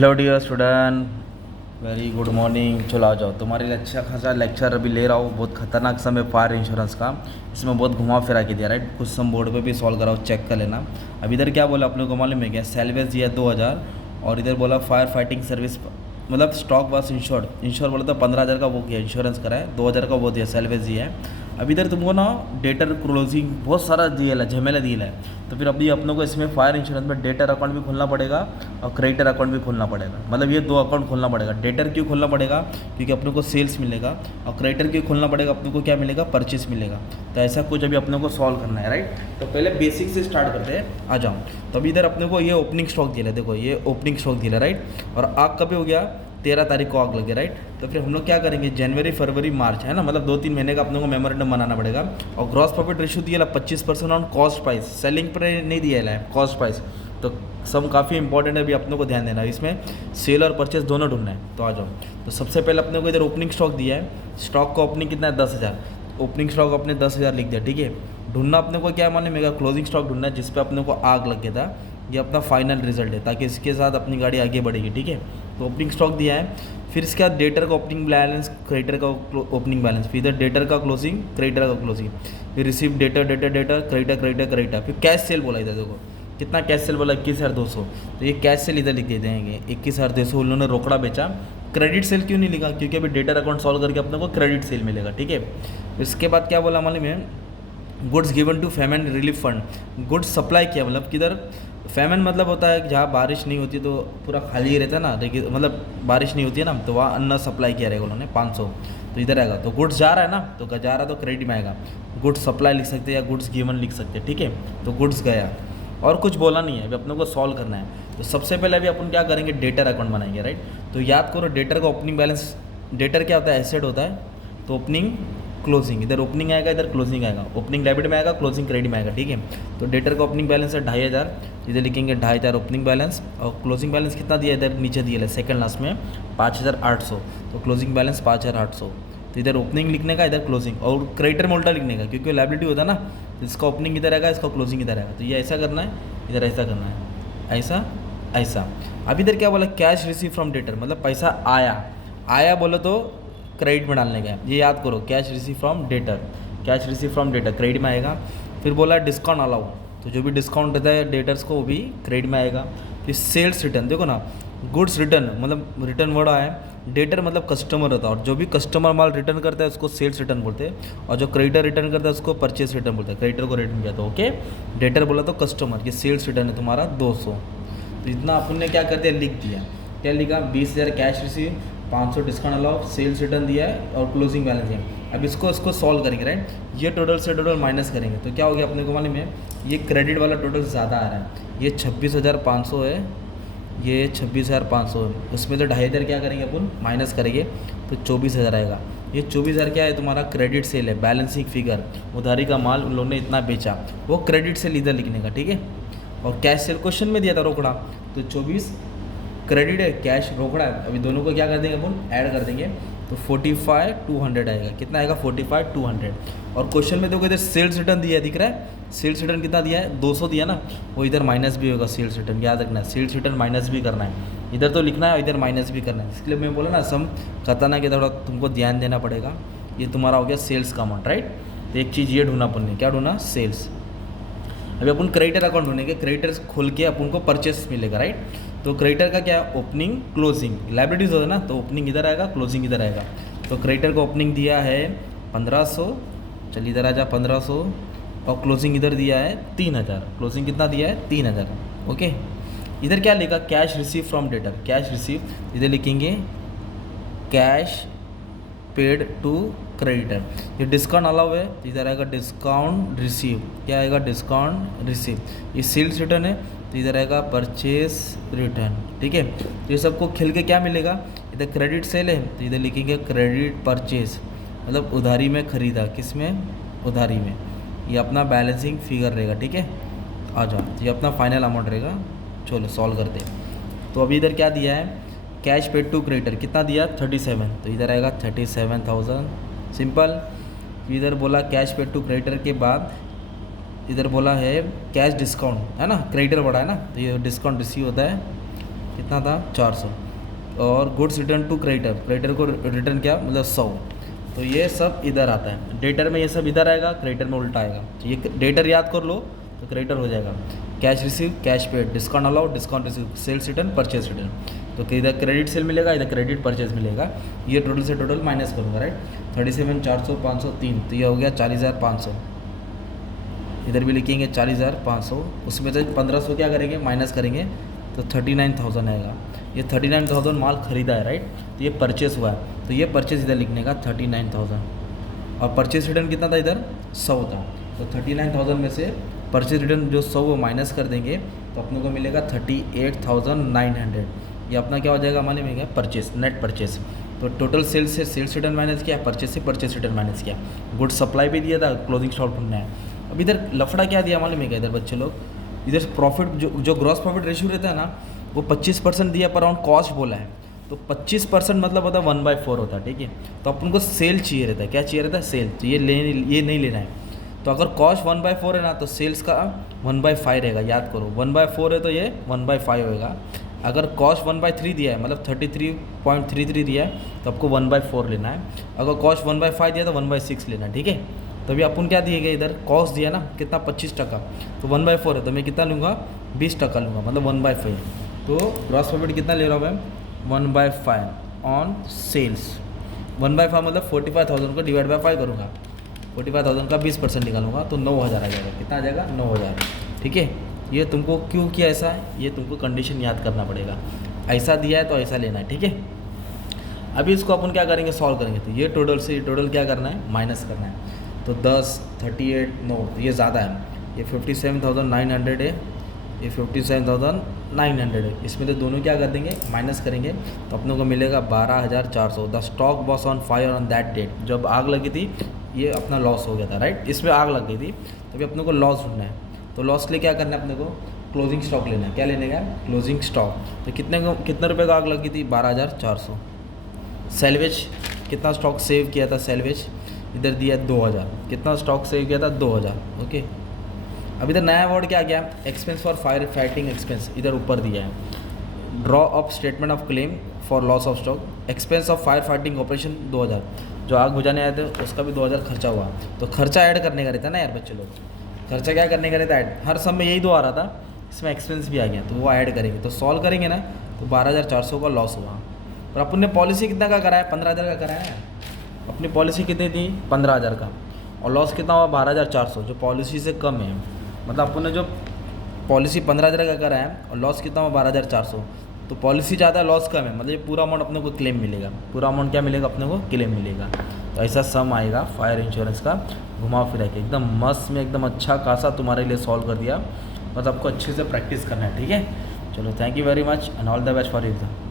Hello dear student, very good morning. चलो आ जाओ, तुम्हारे लिए अच्छा खासा लेक्चर अभी ले रहा हूँ। बहुत खतरनाक समय फायर इंश्योरेंस का, इसमें बहुत घुमा फिरा के दिया राइट। कुछ सम बोर्ड पे भी सॉल्व कराओ, चेक कर लेना। अब इधर क्या बोला अपने को मालूम है क्या? सैलवेज दिया 2000 और इधर बोला फायर फाइटिंग सर्विस, मतलब स्टॉक बस इंश्योर बोला तो 15,000 का वो किया, इंश्योरेंस करा है। 2000 का वो दिया, सैलवेज दिया है। अब इधर तुमको ना डेटर क्लोजिंग बहुत सारा दिया है, झमेला दिया है। तो फिर अभी अपनों को इसमें फायर इंश्योरेंस में डेटर अकाउंट भी खोलना पड़ेगा और क्रेडिटर अकाउंट भी खोलना पड़ेगा। मतलब ये दो अकाउंट खोलना पड़ेगा। डेटर क्यों खोलना पड़ेगा? क्योंकि अपनों को सेल्स मिलेगा। और क्रेडिटर क्यों खोलना पड़ेगा? अपनों को क्या मिलेगा? परचेस मिलेगा। तो ऐसा कुछ अभी अपनों को सॉल्व करना है राइट। तो पहले बेसिक से स्टार्ट करते हैं, आ जाओ। तो अभी इधर अपने को ये ओपनिंग स्टॉक दिया है, देखो ये ओपनिंग स्टॉक दिया है राइट। और आग कभी हो गया? 13 तारीख को आग लगे राइट। तो फिर हम लोग क्या करेंगे? जनवरी फरवरी मार्च है ना, मतलब 2-3 महीने का अपने को मेमोरेंडम बनाना पड़ेगा। और ग्रॉस प्रॉफिट रेशियो दिया 25% ऑन कॉस्ट प्राइस, सेलिंग पर नहीं दिया है कॉस्ट प्राइस। तो सम काफ़ी इंपॉर्टेंट है, अभी अपने को ध्यान देना है। इसमें सेल और परचेस दोनों ढूंढना है। तो आ जाओ। तो सबसे पहले अपने को इधर ओपनिंग स्टॉक दिया है। स्टॉक का ओपनिंग कितना है? 10,000। ओपनिंग स्टॉक अपने 10,000 लिख दिया, ठीक है। ढूंढना अपने को क्या मालूम है? क्लोजिंग स्टॉक ढूंढना है जिस पे अपने को आग लग गया था। ये अपना फाइनल रिजल्ट है, ताकि इसके साथ अपनी गाड़ी आगे बढ़ेगी, ठीक है। तो ओपनिंग स्टॉक दिया है। फिर इसके बाद डेटर का ओपनिंग बैलेंस, क्रेडिटर का ओपनिंग बैलेंस, फिर इधर डेटर का क्लोजिंग, क्रेडिटर का क्लोजिंग, फिर receive debtor debtor debtor, creditor creditor creditor, फिर कैश सेल बोला। इधर देखो कितना कैश सेल बोला, 21,200। तो ये कैश सेल इधर लिख देते हैं, 21,200 उन्होंने रोकड़ा बेचा। क्रेडिट सेल क्यों नहीं लिखा? क्योंकि अभी डेटर अकाउंट सॉल्व करके अपने को क्रेडिट सेल मिलेगा, ठीक है। इसके बाद क्या बोला मालूम है? Goods given to famine relief fund. Goods supply किया, मतलब किधर? फेमन मतलब होता है जहाँ बारिश नहीं होती तो पूरा खाली ही रहता है ना, मतलब बारिश नहीं होती है ना, तो वहाँ अन्न सप्लाई किया रहेगा उन्होंने 500। तो इधर आएगा। तो गुड्स जा रहा है ना, तो जा रहा तो क्रेडिट में आएगा। गुड्स सप्लाई लिख सकते हैं या गुड्स गिवन लिख सकते हैं, ठीक है। तो गुड्स गया और कुछ बोला नहीं है, अभी अपने को सॉल्व करना है। तो सबसे पहले अभी अपन क्या करेंगे? डेटर अकाउंट बनाएंगे राइट। तो याद करो डेटर का ओपनिंग बैलेंस, डेटर क्या होता है? एसेट होता है। तो ओपनिंग क्लोजिंग, इधर ओपनिंग आएगा इधर क्लोजिंग आएगा। ओपनिंग डेबिट में आएगा, क्लोजिंग क्रेडिट में आएगा, ठीक है। तो डेटर का ओपनिंग बैलेंस है 2,500, इधर लिखेंगे 2,500 ओपनिंग बैलेंस। और क्लोजिंग बैलेंस कितना दिया? इधर नीचे दिया है सेकंड लास्ट में 5,800। तो क्लोजिंग बैलेंस 5,800। तो इधर ओपनिंग लिखने का, इधर क्लोजिंग, और क्रेडिटर में उल्टा लिखने का, क्योंकि लायबिलिटी होता है ना। तो इसका ओपनिंग इधर आएगा, इसका क्लोजिंग इधर आएगा। तो ये ऐसा करना है, इधर ऐसा करना है, ऐसा ऐसा। अब इधर क्या बोला? कैश रिसीव फ्रॉम डेटर, मतलब पैसा आया। आया बोलो तो क्रेडिट में डालने का, ये याद करो। Cash receive from debtor, cash receive from debtor credit में आएगा। फिर बोला डिस्काउंट अलाउ, तो जो भी डिस्काउंट रहता है डेटर्स को वो भी क्रेडिट में आएगा। फिर सेल्स रिटर्न, देखो ना, गुड्स रिटर्न मतलब रिटर्न वर्ड है। डेटर मतलब कस्टमर होता है, और जो भी कस्टमर माल रिटर्न करता है उसको सेल्स रिटर्न बोलते हैं। और जो क्रेडिटर रिटर्न करता है उसको परचेस रिटर्न बोलते हैं। क्रेडिटर को रिटर्न किया तो ओके। डेटर बोला तो कस्टमर, ये सेल्स रिटर्न है तुम्हारा 200। तो इतना अपन ने क्या कर दिया? लिख दिया। क्या लिखा? 20,000 cash receive, 500 discount allow, sales return दिया है और क्लोजिंग बैलेंस है। अब इसको सॉल्व करेंगे राइट। ये टोटल से टोटल माइनस करेंगे तो क्या हो गया अपने को मालूम है? ये क्रेडिट वाला टोटल ज़्यादा आ रहा है, ये 26,500 है, ये 26,500 है। उसमें तो 2,500 क्या करेंगे अपन? माइनस करेंगे तो 24,000 आएगा। ये 24,000 क्या है? तुम्हारा क्रेडिट सेल है, बैलेंसिंग फिगर, उधारी का माल उन लोगों ने इतना बेचा, वो क्रेडिट सेल इधर लिखने का, ठीक है। और कैश सेल क्वेश्चन में दिया था रोकड़ा, तो 24 क्रेडिट है, कैश रोकड़ा है। अभी दोनों को क्या कर देंगे अपन? ऐड कर देंगे। तो 45,200 आएगा। कितना आएगा? 45,200। और क्वेश्चन में देखो इधर सेल्स रिटर्न दिया है, दिख रहा है? सेल्स रिटर्न कितना दिया है? 200 दिया ना, वो इधर माइनस भी होगा। सेल्स रिटर्न याद रखना है, सेल्स रिटर्न माइनस भी करना है। इधर तो लिखना है, इधर माइनस भी करना है। इसलिए मैं बोला ना, सम खतरनाक है, थोड़ा तुमको ध्यान देना पड़ेगा। ये तुम्हारा हो गया सेल्स का अमाउंट राइट। तो एक चीज़ ये ढूंढना अपन ने, क्या ढूंढना? सेल्स। अभी अपन क्रेडिटर अकाउंट ढूंढेंगे, क्रेडिटर खोल के अपन को परचेस मिलेगा राइट। तो क्रेडिटर का क्या? ओपनिंग क्लोजिंग, लाइबिलिटीज होता है ना, तो ओपनिंग इधर आएगा, क्लोजिंग इधर आएगा। तो क्रेडिटर का ओपनिंग दिया है 1,500, चलिए इधर आ जा 1,500, और क्लोजिंग इधर दिया है 3,000। क्लोजिंग कितना दिया है? 3,000, ओके। इधर क्या लिखा? Cash receive from debtor, cash receive, इधर लिखेंगे कैश पेड टू क्रेडिटर। ये डिस्काउंट अलाउ है, तो इधर आएगा डिस्काउंट रिसीव, क्या आएगा? Discount receive. ये सेल्स रिटर्न है, तो इधर आएगा परचेस रिटर्न, ठीक है। तो ये सबको खिल के क्या मिलेगा? इधर क्रेडिट सेल है, तो इधर लिखेंगे क्रेडिट परचेस, मतलब उधारी में खरीदा, किस में? उधारी में। ये अपना बैलेंसिंग फिगर रहेगा, ठीक है। आ जाओ, ये अपना फाइनल अमाउंट रहेगा। चलो सॉल्व करते हैं। तो अभी इधर क्या दिया है? कैश पेड टू क्रेडिटर कितना दिया? 37, तो इधर आएगा 37,000, सिंपल। इधर बोला कैश पेड टू क्रेडिटर के बाद इधर बोला है कैश डिस्काउंट, है ना, क्रेडिटर बढ़ा है ना, तो ये डिस्काउंट रिसीव होता है। कितना था 400, और goods return to creditor, creditor को रिटर्न क्या मतलब 100, तो ये सब इधर आता है। डेटर में ये सब इधर आएगा, क्रेडिटर में उल्टा आएगा। तो ये डेटर याद कर लो तो क्रेडिटर हो जाएगा। Cash receive, cash paid, discount allowed, discount receive, sales return, purchase return. तो इधर क्रेडिट सेल मिलेगा, इधर क्रेडिट परचेज मिलेगा। ये टोटल से टोटल माइनस करूँगा, राइट। 37 400 503, तो ये हो गया 40,500। इधर भी लिखेंगे 40,500, उसमें से 1500 क्या करेंगे माइनस करेंगे, तो 39,000 आएगा। ये 39,000 माल खरीदा है, राइट। तो ये परचेस हुआ है, तो ये परचेस इधर लिखने का 39,000, और परचेस रिटर्न कितना था इधर 100 था। तो 39,000 में से परचेस रिटर्न जो 100 वो माइनस कर देंगे तो अपने को मिलेगा 38,900। ये अपना क्या हो जाएगा मालूम है क्या, परचेस, नेट परचेस। तो टोटल सेल्स से सेल्स रिटर्न माइनस किया, परचेस से परचेस रिटर्न माइनस किया, गुड सप्लाई भी दिया था, क्लोजिंग स्टॉक ढूंढना है। अब इधर लफड़ा क्या दिया मालूम है क्या इधर बच्चे लोग, इधर प्रॉफिट जो ग्रॉस प्रॉफिट रेशियो रहता है ना वो 25% दिया पर ऑन कॉस्ट बोला है। तो 25% मतलब होता है 1/4 होता है, ठीक है। तो अपन को सेल चाहिए रहता है, क्या चाहिए रहता है सेल, तो ये नहीं लेना है। तो अगर कॉस्ट 1/4 है ना तो सेल्स का 1/5 रहेगा, याद करो 1/4 है तो ये 1/5 होएगा। अगर कॉस्ट 1/3 दिया है मतलब 33.33 दिया है तो आपको 1/4 लेना है। अगर कॉस्ट 1/5 दिया तो 1/6 लेना है, ठीक है। तो अभी अपन क्या दिए गए इधर कॉस्ट दिया ना कितना 25%, तो 1/4 है तो मैं कितना लूँगा 20% लूँगा, मतलब 1/5। तो ग्रॉस प्रॉफिट कितना ले रहा हूँ मैं 1/5 ऑन सेल्स। 1/5 मतलब 45,000 को डिवाइड बाई 5 करूँगा, 45,000 का 20% निकालूंगा तो 9,000 आ जाएगा। कितना आ जाएगा 9,000, ठीक है। ये तुमको क्यों किया ऐसा, ये तुमको कंडीशन याद करना पड़ेगा। ऐसा दिया है तो ऐसा लेना है, ठीक है। अभी इसको अपन क्या करेंगे सॉल्व करेंगे, तो ये टोटल से ये टोटल क्या करना है माइनस करना है। तो 10 38 9 तो ये ज़्यादा है, ये 57,900 है, ये 57,900 है। इसमें तो दोनों क्या कर देंगे माइनस करेंगे तो अपनों को मिलेगा 12,400। The stock was on fire on that date, जब आग लगी थी ये अपना लॉस हो गया था, राइट। इसमें आग लग गई थी तो अभी अपने को लॉस ढूंढना है। तो लॉस के लिए क्या करना है अपने को क्लोजिंग स्टॉक लेना है। क्या लेने का क्लोजिंग स्टॉक। तो कितने रुपए का आग लगी थी 12,400। सेल्वेज कितना स्टॉक सेव किया था, सेल्वेज इधर दिया 2,000। कितना स्टॉक सेव किया था 2,000, ओके। अब इधर नया वर्ड क्या आ गया expense for fire fighting expense, इधर ऊपर दिया है। Draw up statement of claim for loss of stock, expense of fire fighting operation 2,000, जो आग बुझाने आए थे उसका भी 2,000 खर्चा हुआ। तो खर्चा ऐड करने का रहता है ना यार बच्चे लोग, खर्चा क्या करने का रहता है ऐड। हर सब में यही 2 आ रहा था, इसमें एक्सपेंस भी आ गया तो वो ऐड करेंगे। तो सॉल्व करेंगे ना तो 12,400 का लॉस हुआ। पर अपन ने पॉलिसी कितना का कराया 15,000 का कराया है। अपनी पॉलिसी कितनी थी 15,000 का, और लॉस कितना हुआ 12,400, जो पॉलिसी से कम है। मतलब अपन ने जो पॉलिसी 15,000 का कराया है और लॉस कितना हुआ 12,400, तो पॉलिसी ज़्यादा लॉस कम है, मतलब ये पूरा अमाउंट अपने को क्लेम मिलेगा। पूरा अमाउंट क्या मिलेगा अपने को क्लेम मिलेगा। तो ऐसा सम आएगा फायर इंश्योरेंस का घुमा फिरा के, एकदम मस्त में एकदम अच्छा खासा तुम्हारे लिए सॉल्व कर दिया। बस आपको अच्छे से प्रैक्टिस करना है, ठीक है। चलो thank you very much and all the best for exam.